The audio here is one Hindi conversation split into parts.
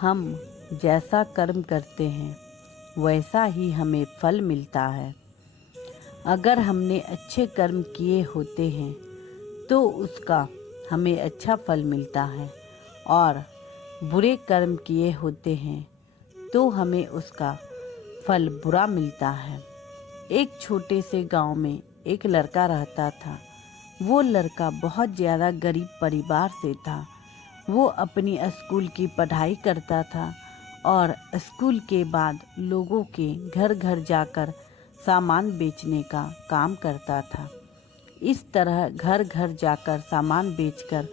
हम जैसा कर्म करते हैं वैसा ही हमें फल मिलता है। अगर हमने अच्छे कर्म किए होते हैं तो उसका हमें अच्छा फल मिलता है, और बुरे कर्म किए होते हैं तो हमें उसका फल बुरा मिलता है। एक छोटे से गांव में एक लड़का रहता था। वो लड़का बहुत ज़्यादा गरीब परिवार से था। वो अपनी स्कूल की पढ़ाई करता था और स्कूल के बाद लोगों के घर घर जाकर सामान बेचने का काम करता था। इस तरह घर घर जाकर सामान बेचकर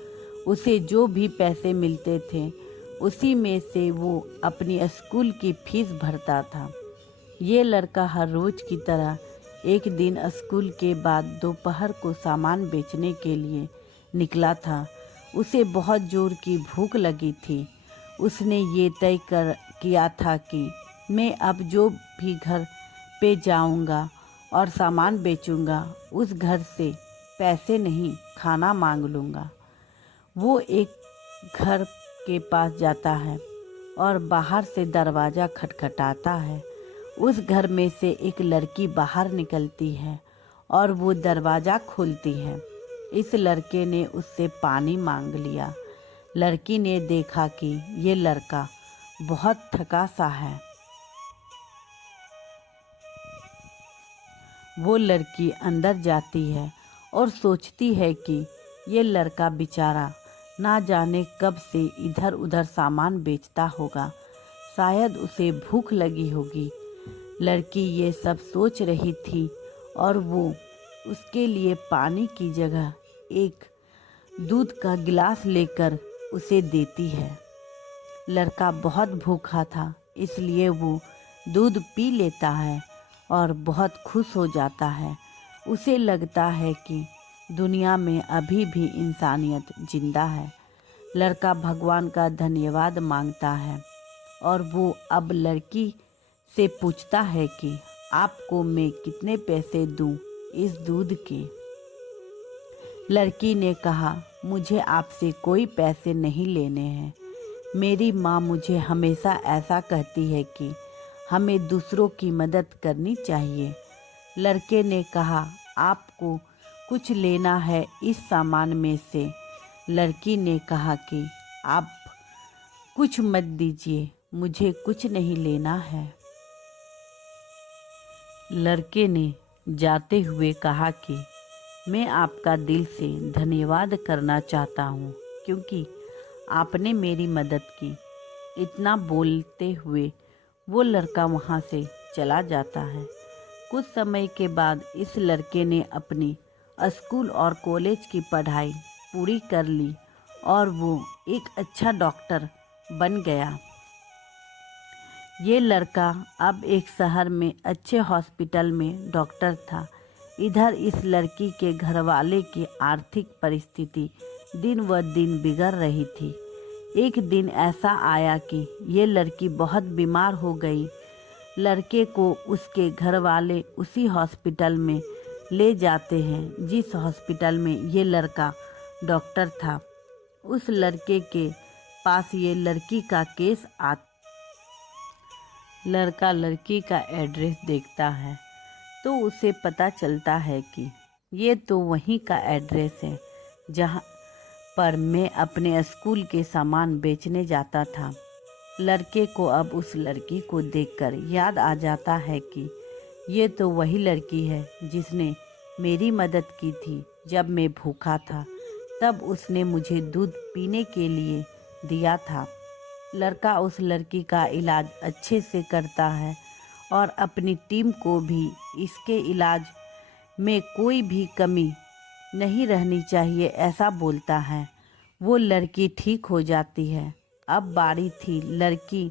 उसे जो भी पैसे मिलते थे उसी में से वो अपनी स्कूल की फीस भरता था। ये लड़का हर रोज़ की तरह एक दिन स्कूल के बाद दोपहर को सामान बेचने के लिए निकला था। उसे बहुत जोर की भूख लगी थी। उसने ये तय किया था कि मैं अब जो भी घर पे जाऊंगा और सामान बेचूंगा उस घर से पैसे नहीं, खाना मांग लूँगा। वो एक घर के पास जाता है और बाहर से दरवाज़ा खटखटाता है। उस घर में से एक लड़की बाहर निकलती है और वो दरवाज़ा खोलती है। इस लड़के ने उससे पानी मांग लिया। लड़की ने देखा कि ये लड़का बहुत थका सा है। वो लड़की अंदर जाती है और सोचती है कि ये लड़का बेचारा ना जाने कब से इधर उधर सामान बेचता होगा, शायद उसे भूख लगी होगी। लड़की ये सब सोच रही थी और वो उसके लिए पानी की जगह एक दूध का गिलास लेकर उसे देती है। लड़का बहुत भूखा था, इसलिए वो दूध पी लेता है और बहुत खुश हो जाता है। उसे लगता है कि दुनिया में अभी भी इंसानियत जिंदा है। लड़का भगवान का धन्यवाद मांगता है और वो अब लड़की से पूछता है कि आपको मैं कितने पैसे दूं इस दूध के। लड़की ने कहा, मुझे आपसे कोई पैसे नहीं लेने हैं। मेरी माँ मुझे हमेशा ऐसा कहती है कि हमें दूसरों की मदद करनी चाहिए। लड़के ने कहा, आपको कुछ लेना है इस सामान में से? लड़की ने कहा कि आप कुछ मत दीजिए, मुझे कुछ नहीं लेना है। लड़के ने जाते हुए कहा कि मैं आपका दिल से धन्यवाद करना चाहता हूँ क्योंकि आपने मेरी मदद की। इतना बोलते हुए वो लड़का वहाँ से चला जाता है। कुछ समय के बाद इस लड़के ने अपनी स्कूल और कॉलेज की पढ़ाई पूरी कर ली और वो एक अच्छा डॉक्टर बन गया। ये लड़का अब एक शहर में अच्छे हॉस्पिटल में डॉक्टर था। इधर इस लड़की के घरवाले की आर्थिक परिस्थिति दिन व दिन बिगड़ रही थी। एक दिन ऐसा आया कि ये लड़की बहुत बीमार हो गई। लड़के को उसके घरवाले उसी हॉस्पिटल में ले जाते हैं जिस हॉस्पिटल में ये लड़का डॉक्टर था। उस लड़के के पास ये लड़की का केस लड़का लड़की का एड्रेस देखता है तो उसे पता चलता है कि ये तो वहीं का एड्रेस है जहाँ पर मैं अपने स्कूल के सामान बेचने जाता था। लड़के को अब उस लड़की को देखकर याद आ जाता है कि ये तो वही लड़की है जिसने मेरी मदद की थी जब मैं भूखा था। तब उसने मुझे दूध पीने के लिए दिया था। लड़का उस लड़की का इलाज अच्छे से करता है और अपनी टीम को भी इसके इलाज में कोई भी कमी नहीं रहनी चाहिए ऐसा बोलता है। वो लड़की ठीक हो जाती है। अब बारी थी लड़की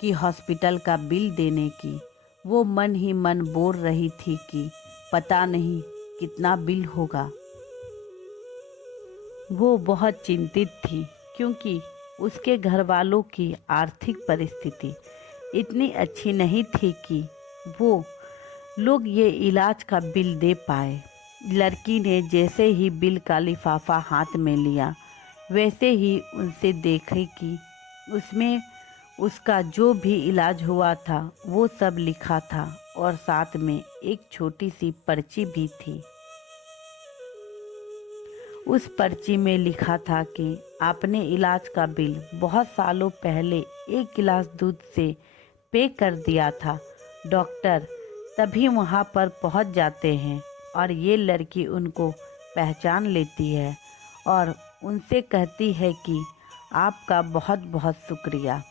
की हॉस्पिटल का बिल देने की। वो मन ही मन बोल रही थी कि पता नहीं कितना बिल होगा। वो बहुत चिंतित थी क्योंकि उसके घर वालों की आर्थिक परिस्थिति इतनी अच्छी नहीं थी कि वो लोग ये इलाज का बिल दे पाए। लड़की ने जैसे ही बिल का लिफाफा हाथ में लिया वैसे ही उनसे देखे कि उसमें उसका जो भी इलाज हुआ था वो सब लिखा था और साथ में एक छोटी सी पर्ची भी थी। उस पर्ची में लिखा था कि आपने इलाज का बिल बहुत सालों पहले एक गिलास दूध से पे कर दिया था। डॉक्टर तभी वहाँ पर पहुँच जाते हैं और ये लड़की उनको पहचान लेती है और उनसे कहती है कि आपका बहुत बहुत शुक्रिया।